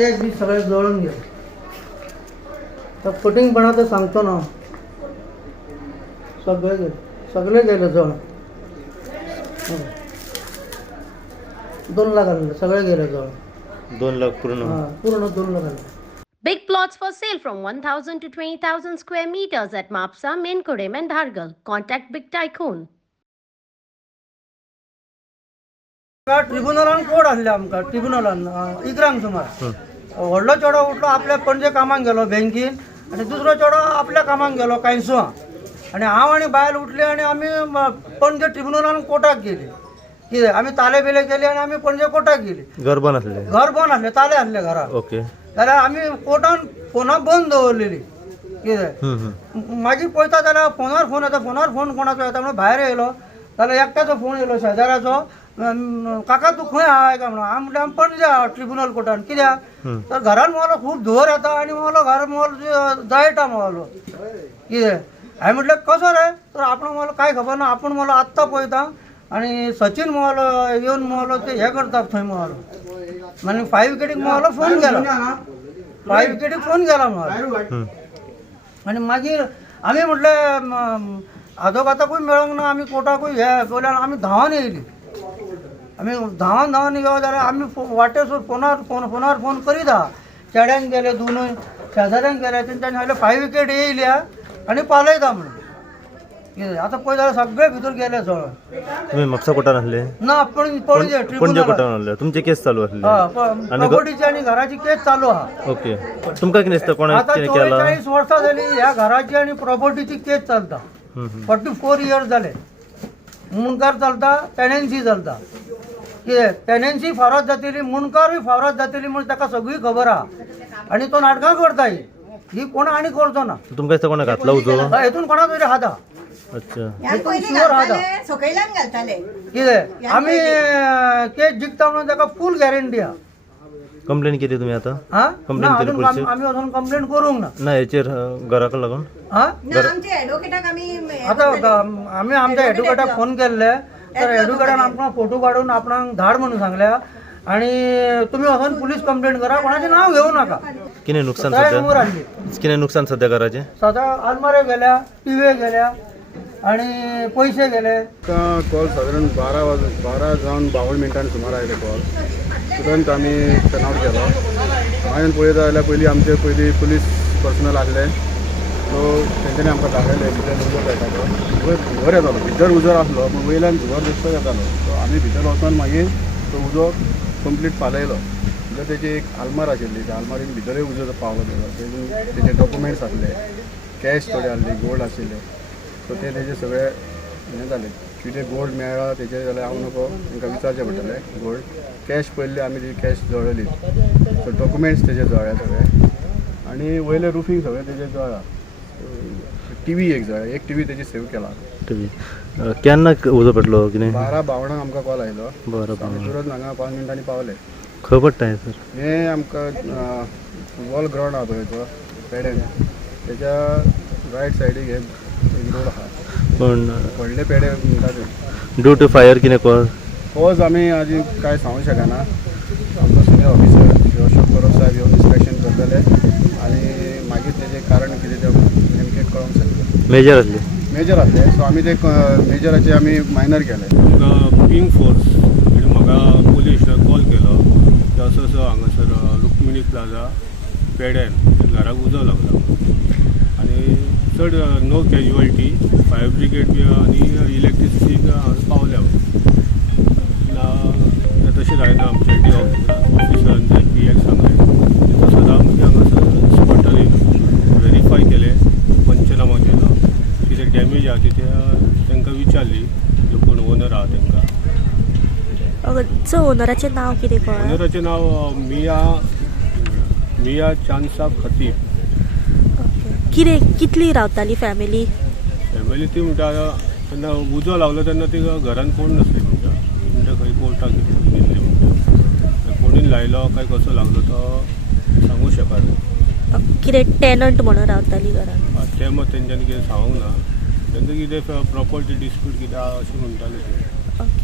मी सगळे जळून गेले. तर फुटिंगपणा तर सांगतो ना, सगळे गेले जळ. 2 लाख आले, सगळे गेले जळ. 2 लाख पूर्ण. पूर्ण 2 लाख आले. Big plots for sale from 1,000 to 20,000 square meters at Mapsa, Menkodem and Dhargal. Contact Big Tycoon. ट्रिब्युनलान कोड आणले आमकां ट्रिब्युनलान इकरांक सुमार व्हडलो चेडो उठलो आपल्या पणजे कामाक गेलो बँकीन आनी दुसरो चेडो आपल्या कामाक गेलो कांयसुआ आनी हांव आनी बायल उठली आनी आमी पणजे ट्रिब्युनलान कोर्टाक गेली. कितें आमी ताले बिले केले आनी आमी पणजे कोर्टाक गेली. घर बंद आसले. घर बंद आसले, ताले आसले घराक. ओके. जाल्यार आमी कोर्टान फोनां बंद दवरलेली. कितें मागीर पळयता जाल्यार फोनार फोन येता. फोनार फोन कोणाचो येता म्हणून भायर येयलो जाल्यार एकट्याचो फोन येयलो शेजाऱ्याचो. काका तू खंय आहाय काय म्हणून हांव म्हटलें आमी पणजे आहा ट्रिब्युनल कोर्टान. कित्याक तर घरान मोलो खूब धुंवर येता आनी मोलो घर मोल जळटा मोलो. कितें हांवें म्हटलें कसो रे तर आपण मोलो कांय खबर ना. आपूण मोलो आत्तां पळयता आनी सचिन मोलो येवन मोलो ते हे करता थंय मोलो आनी 5 विकेटीक मोलो फोन केला. 5 विकेटीक फोन केला मोलो. आनी मागीर आमी म्हटलें आदोगाताकूय मेळोंक ना. आमी कोर्टाकूय हे पळयल्यार आमी धांवन येयली. आमी धांवन यो जाल्यार आमी वाटेसूर फोनार फोन करीत आहा. चेड्यांक गेले दोनूय, शेजाऱ्यांक गेले, तेंच्यांनी सांगलें 5 विकेट येयल्या आनी पालयता म्हणून. कितें आतां पळय जाल्यार सगळे भितर गेले जळ. तुम्ही म्हापसा कोर्टान आसले? ना पणजे पणजे कोर्टान आसले. तुमची केस चालू आसली? प्रॉपर्टीची आनी घराची केस चालू आहा. ओके. तुमकां कितें दिसता कोणें आतां कितें केला? 44 वर्सां जाली ह्या घराची आनी प्रॉपर्टीची केस चलता. 44 इयर्स जाले. मुणकार चलता, टेनन्सी चलता. कितें टेनन्सी फावरात जातली, मुणकारूय फावरात जातली म्हणून ताका सगळी खबर आहा. आनी तो नाटकां करता ही कोण आनी करचो ना. तुमकां दिसता कोणें घातला उजो? हेतून कोणा तरी हाता. अच्छा. शुअर हाता. कितें आमी केस जिखता म्हणून ताका फूल गॅरंटी आहा. कंप्लेन केली तुम्ही आता? कंप्लेन केली पुलिस. आमी अजून कंप्लेन करूंक ना. ना हेचेर घराक लागून? आतां आमी आमच्या एडवोकेटाक फोन केल्ले तर एडवोकेटान आमकां फोटो काडून आपणाक धाड म्हणून सांगल्या आनी तुमी वचून पुलीस कंप्लेन करा, कोणाचें नांव घेवं नाका. कितें नुकसान सद्या? कितें नुकसान सद्या घराचें? सद्या आलमाऱ्यो गेल्या, टीव्ही गेल्या आनी पयशे गेले. कॉल सादारण 12 जावन 52 मिनटांनी सुमार आयले कॉल. तुरंत आमी टर्न आवट केलो. हांवें पळयता जाल्यार पयलीं पुलीस पर्सनल आसले. सो तेंच्यांनी आमकां दाखयलें भितर उजो पेटलो. धुंवर येतालो, भितर उजो आसलो पूण वयल्यान धुंवर दिसता येतालो. सो आमी भितर वचोन मागीर तो उजो कंप्लीट पालयलो. म्हणजे तेची एक आलमार आशिल्ली, त्या आलमारीन भितरूय उजो पावलो तेजो. तेजे डॉक्युमेंट्स आसले, कॅश थोडे आसले, गोल्ड आशिल्ले. सो तेजे सगळे हें जालें. कितें गोल्ड मेळ्ळा तेजें जाल्यार हांव नको तांकां विचारचें पडटलें. गोल्ड कॅश पयली आमी ती कॅश जळयली. सो डॉक्युमेंट्स तेजे जळ्ळे सगळे आनी वयले रुफींग सगळें तेजें जळ्ळां. टीव्ही एक जळ्ळा. एक टीव्ही तेजी सेव केला. टीव्ही केन्ना उजो पेटलो? कितें 12:52 आमकां कॉल आयलो. आमी तुरंत हांगा 5 मिनटांनी पावले. खंय पडटा हें सर? हें आमकां फुटबॉल ग्रावंड आहा पळय तो पेड्यान, तेच्या रायट सायडीक हे रोड आहा. पण व्हडले पेडे म्हणटा ते. ड्यू टू फायर कितें कॉज आमी आजी कांय सांगूंक शकना. आमचो सिनियर ऑफिसर अशोक परब साहेब येवन इन्स्पेक्शन करतले आनी मागीर तेजें कारण कितें तें नेमकें कळोवंक शकता. मेजर आसली? मेजर आसले. सो आमी ते मेजराचे आमी मायनर केले. म्हाका पिंक फोर्स म्हाका पुलीस कॉल केलो की असो हांगासर रुक्मिणी प्लाझा पेड्यान घराक उजो लागला आनी चड नो कॅज्युअलिटी. फायर ब्रिगेड बी आनी इलेक्ट्रिसिटी पावल्या. तशें जायना. आमच्या ऑफिसान PX सांगलें तसोच आमी हांगासर स्पॉटार येयलो, व्हेरीफाय केलें, पंचनामा केलो. कितें डॅमेज आहा ती तांकां विचारली, जो कोण ओनर आहा तांकां. ओनराचें नांव कितें कळ्ळां? ओनराचें नांव मिया चांदसाब खतीब. कितली रावताली फॅमिली ती म्हणटा तेन्ना उजो लागलो तेन्ना ती घरान कोण नासली म्हणटा. खंय कोर्टाक गेल्ली म्हणटा. कोणीन लायलो काय कसो लागलो तो सांगूंक शकना. कितें टेनंट म्हणून रावताली घरान? तें मात तेंच्यांनी कितें सांगूंक ना. तेन्ना कितें प्रॉपर्टी डिस्प्यूट कितें आहा अशें म्हणटाले ते.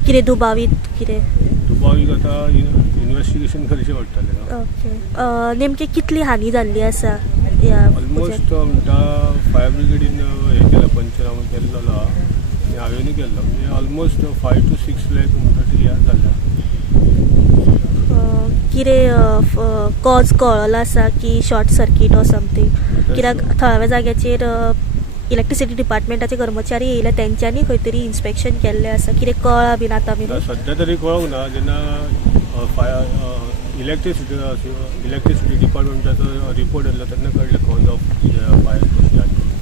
कितें दुबावीत कितें? दुबावीक आतां इन्व्हेस्टिगेशन करचें पडटलें न्हू. ओके नेमकी कितली हानी जाल्ली आसा ह्या ऑलमोस्ट म्हणटा फायर ब्रिगेडीन हें केला पंचनामो केल्लो आहा आनी हांवेंनूय केल्लो म्हणजे ऑलमोस्ट 5 to 6 लाख म्हणटा ती हें जाल्या. कितें कॉज कळलो आसा की शॉर्ट सर्कीट ऑर समथींग कित्याक थळाव्या जाग्याचेर इलेक्ट्रिसिटी डिपार्टमेंटाचे कर्मचारी येयले तेंच्यांनी खंय तरी इन्स्पेक्शन केल्लें आसा कितें कळ्ळां बीन आतां बीन सध्या तरी कळोंक ना. जेन्ना इलेक्ट्रिसिटी डिपार्टमेंटाचो रिपोर्ट येयल्लो तेन्ना कळ्ळें कॉज ऑफ फायर कशी जाली.